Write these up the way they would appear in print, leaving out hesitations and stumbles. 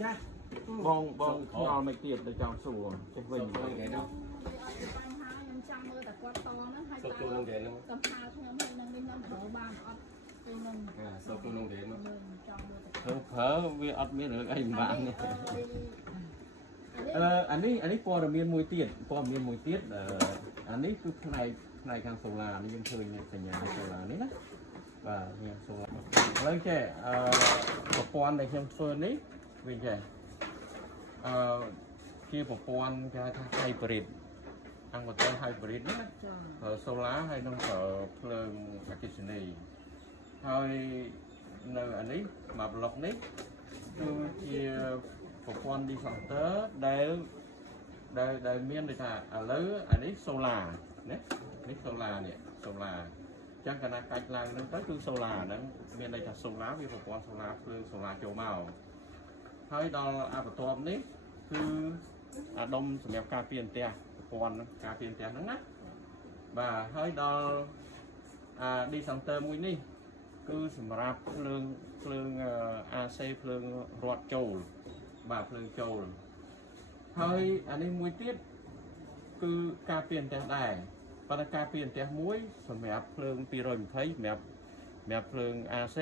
ចាបងខ្នល់មិនទៀតទៅចង់សួរចេះវិញគេនោះបញ្ហាខ្ញុំចង់មើលតែគាត់តហ្នឹងហើយតែសំផាខ្ញុំហើយនឹងវិញខ្ញុំត្រូវបានអត់ពេលនឹងសុខក្នុងទេនោះ ចង់មើលតែ ប្រើវាអត់មានរឿងអីម្នាក់នេះអានេះព័ត៌មានមួយទៀតអានេះគឺផ្នែកខាងសូឡានេះយើងឃើញសញ្ញាសូឡានេះណាបាទនេះសូឡាឥឡូវចេះប្រព័ន្ធដែលខ្ញុំធ្វើនេះវិញចេះជាប្រព័ន្ធគេហៅថា hybrid អង្គទៅ hybrid ណាសូឡាហើយនឹងភ្លើងអគ្គិសនីហើយនៅអានេះមកប្លុកនេះគឺជាប្រព័ន្ធ decanter ដែលមានន័យថាឥឡូវអានេះសូឡាណានេះសូឡានេះសូឡាអញ្ចឹងកាលណាកាច់ឡើងនឹងទៅគឺសូឡាហ្នឹងមានន័យថាសូឡាវាប្រព័ន្ធសូឡាភ្លើងសូឡាចូលមកហើយដល់អាបន្ទាប់នេះគឺអាដុំសម្រាប់ការពារផ្ទះប្រព័ន្ធការពារផ្ទះហ្នឹងណាបាទហើយដល់អា decanter មួយនេះគឺសម្រាប់ភ្លើង AC ភ្លើងរត់ចូលបាទភ្លើងចូលហើយអានេះមួយទៀតគឺការពារផ្ទះដែរប៉ុន្តែការពារផ្ទះមួយសម្រាប់ភ្លើង220សម្រាប់ភ្លើង AC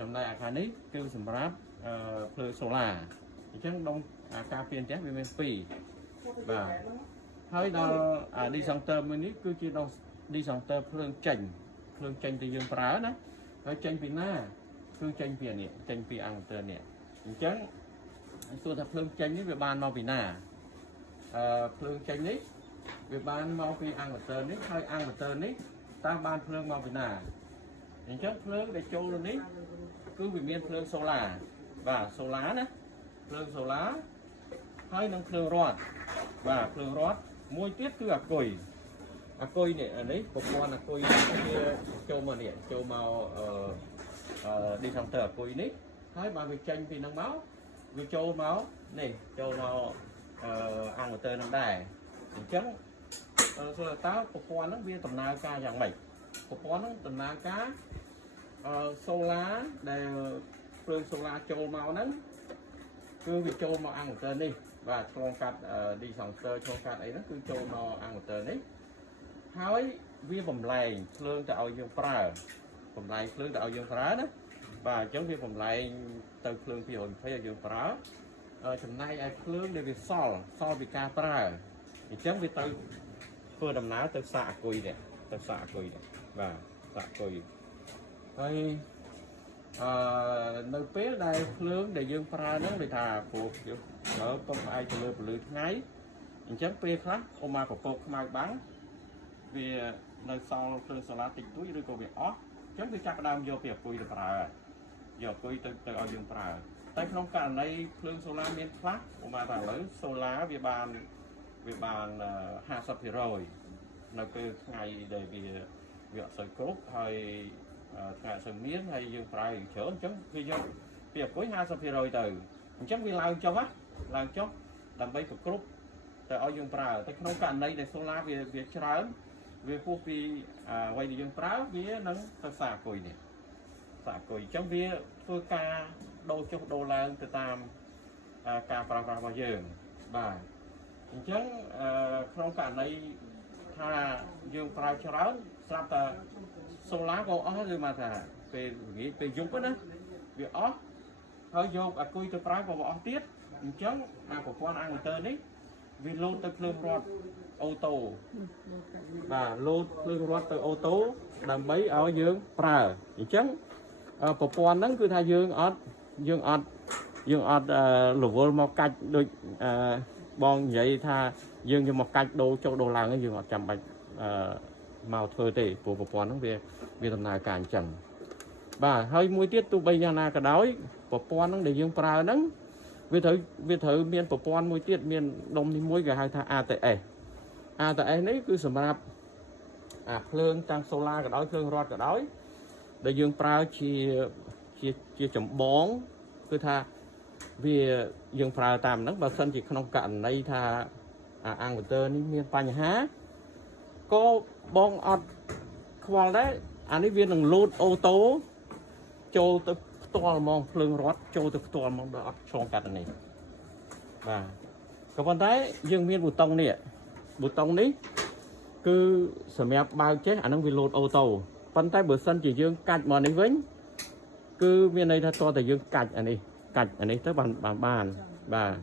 ចំណែកអាខាងនេះគឺសម្រាប់ភ្លើងសូឡាអញ្ចឹងដុំការពារផ្ទះវាមាន2បាទហើយដល់decanter មួយនេះគឺជាដុំ decanter ភ្លើងចេញទៅយើងប្រើណាហើយចេញពីណាគឺចេញពីនេះចេញពីអង្គទ័រនេះអញ្ចឹងសួរថាភ្លើងចេញនេះវាបានមកពីណាភ្លើងចេញនេះវាបានមកពីអង្គទ័រនេះហើយអង្គទ័រនេះតើបានភ្លើងមកពីណាអញ្ចឹងភ្លើងដែលចូលនេះគឺវាមានភ្លើងសូឡាបាទសូឡាណាភ្លើងសូឡាហើយនឹងភ្លើងរត់បាទភ្លើងរត់មួយទៀតគឺអាគុយនេះអានេះប្រព័ន្ធអាគុយវាចូលមកនេះចូលមកdecanter អាគុយនេះហើយបើវាចេញពីនឹងមកវាចូលមកនេះចូលមកអង្គទ័រនឹងដែរអញ្ចឹងសួរតើប្រព័ន្ធហ្នឹងវាដំណើរការយ៉ាងម៉េចប្រព័ន្ធហ្នឹងដំណើរការសូឡាដែលភ្លើងសូឡាចូលមកហ្នឹងគឺវាចូលមកអង្គទ័រនេះបាទឆ្លងកាត់decanter ឆ្លងកាត់អីហ្នឹងគឺចូលមកអង្គទ័រនេះហើយវាបំលែងភ្លើងទៅឲ្យយើងប្រើបំលែងភ្លើងទៅឲ្យយើងប្រើណាបាទអញ្ចឹងវាបំលែងទៅភ្លើង220ឲ្យយើងប្រើចំណែកឲ្យភ្លើងដែលវាសល់ពីការប្រើអញ្ចឹងវាទៅធ្វើដំណើរទៅសាកអគុយនេះបាទសាកអគុយហើយនៅពេលដែលភ្លើងដែលយើងប្រើហ្នឹងដូចថាព្រោះយើងពឹងផ្អែកទៅលើពន្លឺថ្ងៃអញ្ចឹងពេលខ្លះអូម៉ាប្រកបខ្មៅបាំងវានៅសល់ភ្លើងសូឡាតិចតួចឬក៏វាអស់អញ្ចឹងវាចាប់ផ្ដើមយកពីអគុយទៅប្រើយកអគុយទៅឲ្យយើងប្រើតែក្នុងករណីភ្លើងសូឡាមានខ្លះឧមាថាឥឡូវសូឡាវាបាន50% នៅពេលថ្ងៃដែលវាអត់សូវគ្រប់ហើយថ្ងៃអត់សូវមានហើយយើងប្រើច្រើនអញ្ចឹងវាយកពីអគុយ50% ទៅអញ្ចឹងវាឡើងចុះដើម្បីប្រគ្រប់ទៅឲ្យយើងប្រើតែក្នុងករណីដែលសូឡាវាច្រើនវាហួសពីអ្វីដែលយើងប្រើវានឹងទៅសាកអគុយនេះសាកអគុយអញ្ចឹងវាធ្វើការដូរចុះដូរឡើងទៅតាមការប្រើប្រាស់របស់យើងបាទអញ្ចឹងក្នុងករណីថាយើងប្រើច្រើនស្រាប់តែសូឡាក៏អស់ឬមកថាពេលល្ងាចពេលយប់ណាវាអស់ហើយយកអគុយទៅប្រើក៏អស់ទៀតអញ្ចឹងប្រព័ន្ធអង្គទ័រនេះវាលោតទៅភ្លើងរត់អូតូបាទលោតភ្លើងរត់ទៅអូតូដើម្បីឲ្យយើងប្រើអញ្ចឹងប្រព័ន្ធហ្នឹងគឺថាយើងអត់រវល់មកកាច់ដូចបងនិយាយថាយើងយកមកកាច់ដូរចុះដូរឡើងយើងអត់ចាំបាច់មកធ្វើទេព្រោះប្រព័ន្ធហ្នឹងវាដំណើរការអញ្ចឹងបាទហើយមួយទៀតទោះបីយ៉ាងណាក៏ដោយប្រព័ន្ធហ្នឹងដែលយើងប្រើហ្នឹងវាត្រូវមានប្រព័ន្ធមួយទៀតមានដុំនេះមួយគេហៅថា ATS នេះគឺសម្រាប់ភ្លើងទាំងសូឡាក៏ដោយភ្លើងរត់ក៏ដោយដែលយើងប្រើជាចម្បងគឺថាវាយើងប្រើតាមហ្នឹងបើសិនជាក្នុងករណីថាអង្គទ័រនេះមានបញ្ហាក៏បងអត់ខ្វល់ដែរអានេះវានឹងលោតអូតូចូលទៅផ្ ตัวมองเพลิงรถโจตัวตัวมองดอกช่องกัดอันนี้บ่าก็วันท้ายยังมีบุตรเนี่ยบุตรนี้คือสมัยบางเจ้อันนั้นวิโรดโอโต้ปันท้ายเบอร์ซันchỉ dươngกัดมาในเว้นคือมีในท่าตัวแต่dươngกัดอันนี้tới bàn bà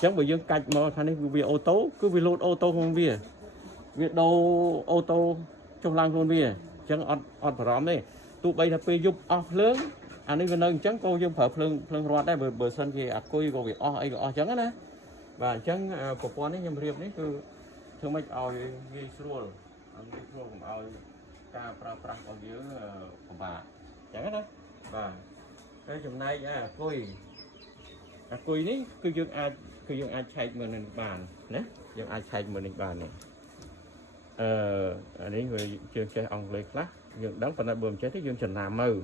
chẳng bởi dương cạch mà thằng ấy vì ô tô cứ vì lột ô tô không bia việc đâu ô tô trong làng luôn bia chẳng ọt phải rõm đi tụ bây là pe giúp lớn anh ấy vừa nâng chẳng cô dương phở phượng rót đây bờ sân kia coi có việc ấy có chẳng á nè và chẳng của con ấy nhầm riệp đấy cứ thương mấy ao ghi xua anh ghi xua cũng ao ca pra ở dưới của bà chẳng á đó và cái chừng này coiคุยนี่คือยังอาใช้เหมือนบานนะยังอาใช้เหมือนบานเนี่ยอันนี้คือchương chơi ôngเลยครับยังดังปนบวมใช้ที่ยังฉันนามมือ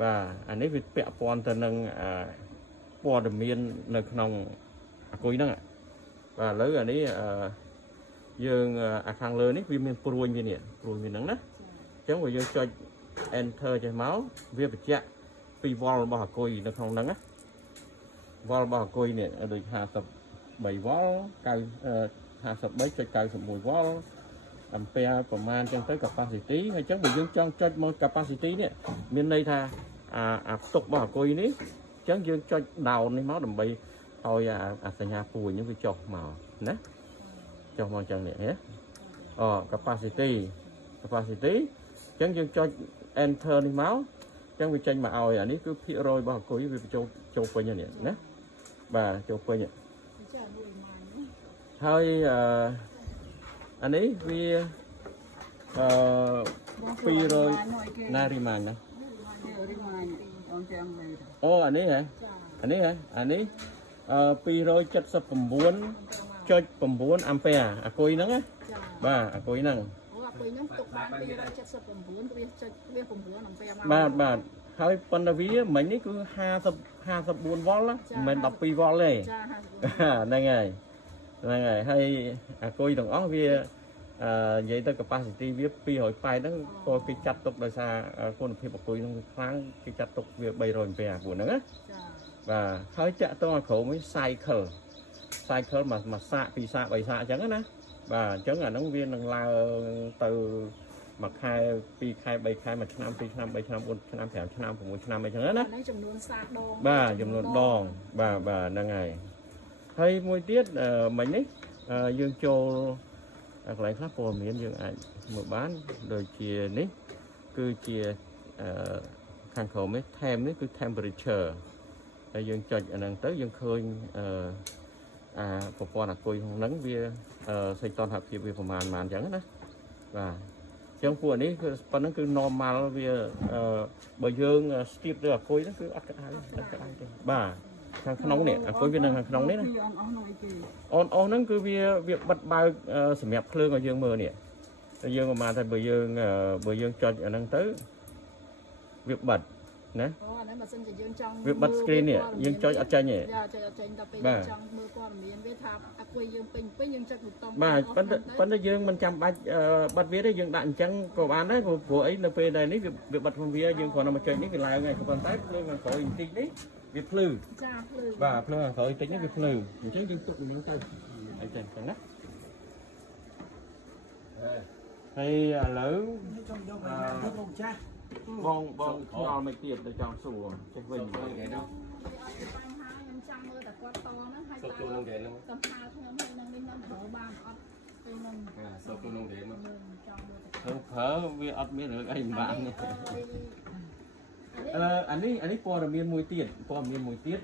vàอันนี้เป็นเปียปอนตะนังปอดเมียนในขนมคุยนั่งvà lấyอันนี้ยังทางเลยนี่วิมีปรุยเนี่ยปรุยนั่งนะจังว่ายังcho enter ใจเมาส์เวียบเจ๊ปีวอลบ่คุยในขนมนั่งนะวอลบ่คุยเนี่ยโดย57วอลไก่57choไก่11วอลอำเปียประมาณจังtới capacity ให้จังบ่យើងចង់ចុចមក capacity នេះមានន័យថាផ្ទុករបស់អាគុយនេះចឹងយើងចុច down នេះមកដើម្បីឲ្យសញ្ញាពួយនេះវាចុះមកណាចុះមកចឹងនេះហ៎capacity ចឹងយើងចុច enter នេះមកចឹងវាចេញមកឲ្យអានេះគឺភាគរយរបស់អាគុយវាចូលពេញនេះណាបាទចូលពេញហើយอันนี้វា200 นาฬิกานะអូអានេះហ៎អានេះ279.9 អាំពែអាគុយហ្នឹងណាបាទអាគុយហ្នឹងคุยนั่งตกบ้านไป279វាចុចវា9អំពីមកបាទហើយប៉ុន្តែវាមិញនេះគឺ54វ៉ុលមិនមែន12វ៉ុលទេចា54ហ្នឹងហើយហើយអាគុយទាំងអស់វានិយាយទៅ capacity វា280ហ្នឹងក៏គេចាត់ទុកដោយសារគុណភាពអាគុយហ្នឹងវាខ្លាំងគេចាត់ទុកវា300អាំពែអាពួកហ្នឹងណាចាបាទហើយចាក់ទៅអាក្រុមនេះ cycle មកសាក2សាក3សាកអញ្ចឹងណាបាទអញ្ចឹងអាហ្នឹងវានឹងឡើងទៅមួយខែ2ខែ3ខែ1ឆ្នាំ2ឆ្នាំ3ឆ្នាំ4ឆ្នាំ5ឆ្នាំ6ឆ្នាំអីចឹងណាចំនួនសាកដងបាទចំនួនដងបាទហ្នឹងហើយមួយទៀតមិញនេះយើងចូលកន្លែងខ្លះព័ត៌មានយើងអាចមើលបានដូចជានេះគឺជាខាងក្រោមនេះ temp នេះគឺ temperature ហើយយើងចុចអាហ្នឹងទៅយើងឃើញប្រព័ន្ធអាគុយហ្នឹងវាសេចក្ដីហភាពវាប្រមាណអញ្ចឹងណាបាទចឹងពួកនេះគឺប៉ុណ្ណឹងគឺ normal វាបើយើង steep ទៅអាគុយហ្នឹងគឺអត់ក្តៅទេបាទខាងក្នុងនេះអាគុយវានៅខាងក្នុងនេះណាអនហ្នឹងគឺវាបិទបើកសម្រាប់ភ្លើងឲ្យយើងមើលនេះតែយើងប្រហែលថាបើយើងចុចអាហ្នឹងទៅវាបិទណាហ្នឹងបើសិនជាយើងចង់វាបិទ screen នេះយើងចុចអត់ចេញទេចាចុចអត់ចេញដល់ពេលយើងចង់មើលព័ត៌មានវាថាអាគុយយើងពេញយើងចុចប៊ូតុងបាទប៉ុន្តែយើងមិនចាំបាច់បិទវាទេយើងដាក់អញ្ចឹងក៏បានដែរព្រោះអីនៅពេលដែលនេះវាបិទក្នុងវាយើងគ្រាន់តែមកចុចនេះវាឡើងហើយប៉ុន្តែភ្លើងខាងក្រោយបន្តិចនេះវាភ្លឺចាភ្លឺបាទភ្លើងខាងក្រោយបន្តិចនេះវាភ្លឺអញ្ចឹងយើងទុកវាទៅអីចឹងណាហើយឥឡូវលោកចាស់បងឆ្ងល់មិនទៀតទៅចង់សួរចេះវិញគេនោះបញ្ហាខ្ញុំចង់មើលតែគាត់តហ្នឹងហើយតើសំខាន់ខ្ញុំហើយនឹងនេះខ្ញុំត្រូវបានអត់ពេលហ្នឹងសុខក្នុងគេមកចង់មើលតែប្រើវាអត់មានរឿងអីមិនបានអានេះព័ត៌មានមួយទៀត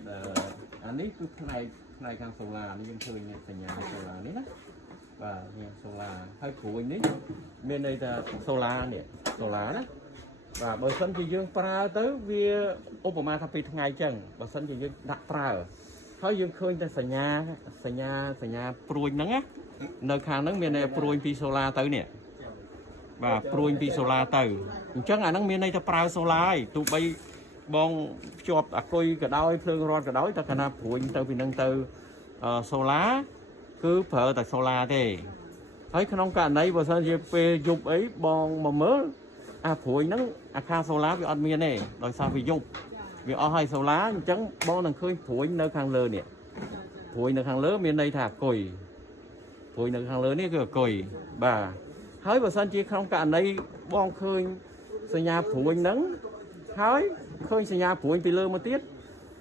អានេះគឺផ្នែកខាងសូឡានេះយើងឃើញសញ្ញាសូឡានេះណាបាទនេះសូឡាហើយព្រួយនេះមានន័យថាសូឡានេះសូឡាណាបាទបើសិនជាយើងប្រើទៅវាឧបមាថាពីថ្ងៃអញ្ចឹងបើសិនជាយើងដាក់ប្រើហើយយើងឃើញតែសញ្ញាព្រួយហ្នឹងណានៅខាងហ្នឹងមានតែព្រួយពីសូឡាទៅនេះបាទព្រួយពីសូឡាទៅអញ្ចឹងអាហ្នឹងមានន័យថាប្រើសូឡាហើយទោះបីបងភ្ជាប់អាគុយក៏ដោយភ្លើងរត់ក៏ដោយតែកាលណាព្រួយទៅពីហ្នឹងទៅសូឡាគឺប្រើតែសូឡាទេហើយក្នុងករណីបើសិនជាពេលយប់អីបងមកមើលព្រួយហ្នឹងអាខាងសូឡាវាអត់មានទេដោយសារវាយប់ វាអស់ហើយសូឡាអញ្ចឹងបងនឹងឃើញព្រួយនៅខាងលើនេះព្រួយនៅខាងលើមានន័យថាគុយព្រួយនៅខាងលើនេះគឺគុយបាទហើយបើសិនជាក្នុងករណីបងឃើញសញ្ញាព្រួយហ្នឹងហើយឃើញសញ្ញាព្រួយពីលើមកទៀត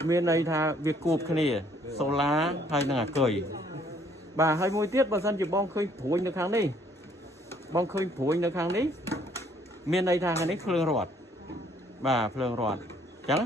មានន័យថាវាគួបគ្នាសូឡាហើយនឹងអាគុយបាទហើយមួយទៀតបើសិនជាបងឃើញព្រួយនៅខាងនេះបងឃើញព្រួយនៅខាងនេះមានន័យថាខាងនេះភ្លើងរត់បាទភ្លើងរត់អញ្ចឹង